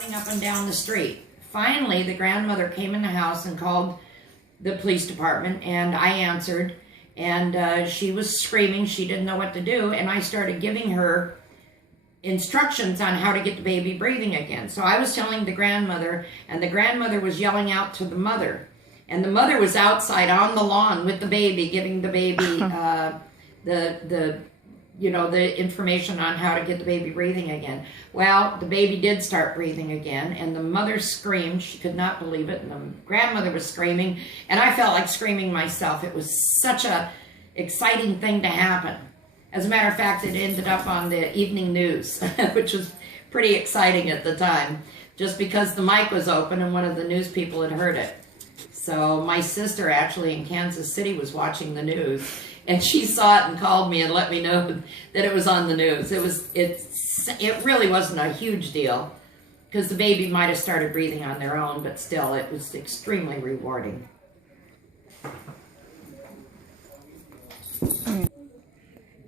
running up and down the street. Finally, the grandmother came in the house and called the police department, and I answered, and she was screaming. She didn't know what to do, and I started giving her instructions on how to get the baby breathing again. So I was telling the grandmother, and the grandmother was yelling out to the mother, and the mother was outside on the lawn with the baby, giving the baby the information on how to get the baby breathing again. Well, the baby did start breathing again, and the mother screamed. She could not believe it, and the grandmother was screaming, and I felt like screaming myself. It was such a exciting thing to happen. As a matter of fact, it ended up on the evening news, which was pretty exciting at the time, just because the mic was open and one of the news people had heard it. So my sister actually in Kansas City was watching the news, and she saw it and called me and let me know that it was on the news. It really wasn't a huge deal, because the baby might have started breathing on their own, but still, it was extremely rewarding.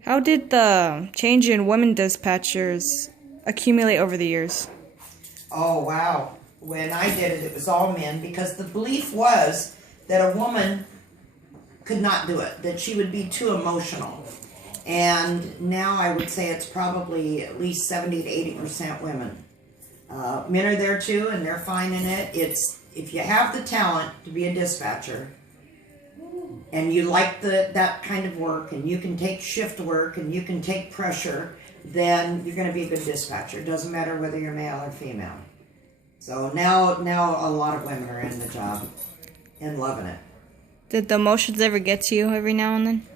How did the change in women dispatchers accumulate over the years? Oh, wow. When I did it, it was all men, because the belief was that a woman could not do it, that she would be too emotional. And now I would say it's probably at least 70 to 80% women. Men are there too, and they're fine in it. If you have the talent to be a dispatcher, and you like that kind of work, and you can take shift work, and you can take pressure, then you're going to be a good dispatcher. It doesn't matter whether you're male or female. So now a lot of women are in the job and loving it. Did the emotions ever get to you every now and then?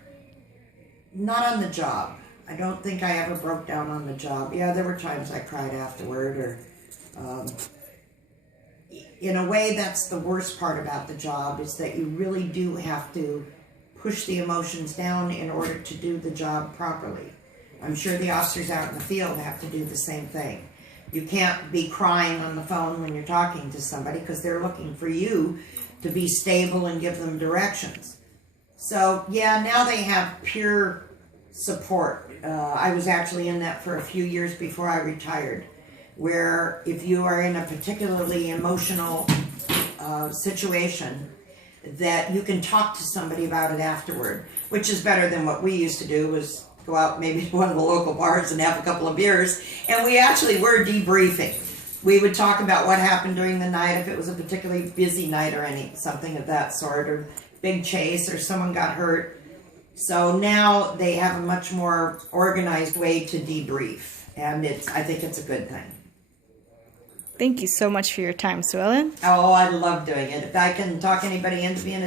Not on the job. I don't think I ever broke down on the job. Yeah, there were times I cried afterward, or in a way, that's the worst part about the job, is that you really do have to push the emotions down in order to do the job properly. I'm sure the officers out in the field have to do the same thing. You can't be crying on the phone when you're talking to somebody, because they're looking for you to be stable and give them directions. So, yeah, now they have peer support. I was actually in that for a few years before I retired, where if you are in a particularly emotional situation, that you can talk to somebody about it afterward, which is better than what we used to do, was go out maybe to one of the local bars and have a couple of beers, and we actually were debriefing. We would talk about what happened during the night, if it was a particularly busy night or something of that sort, or big chase, or someone got hurt. So now they have a much more organized way to debrief, and I think it's a good thing. Thank you so much for your time, Suellen. Oh, I love doing it. If I can talk anybody into being a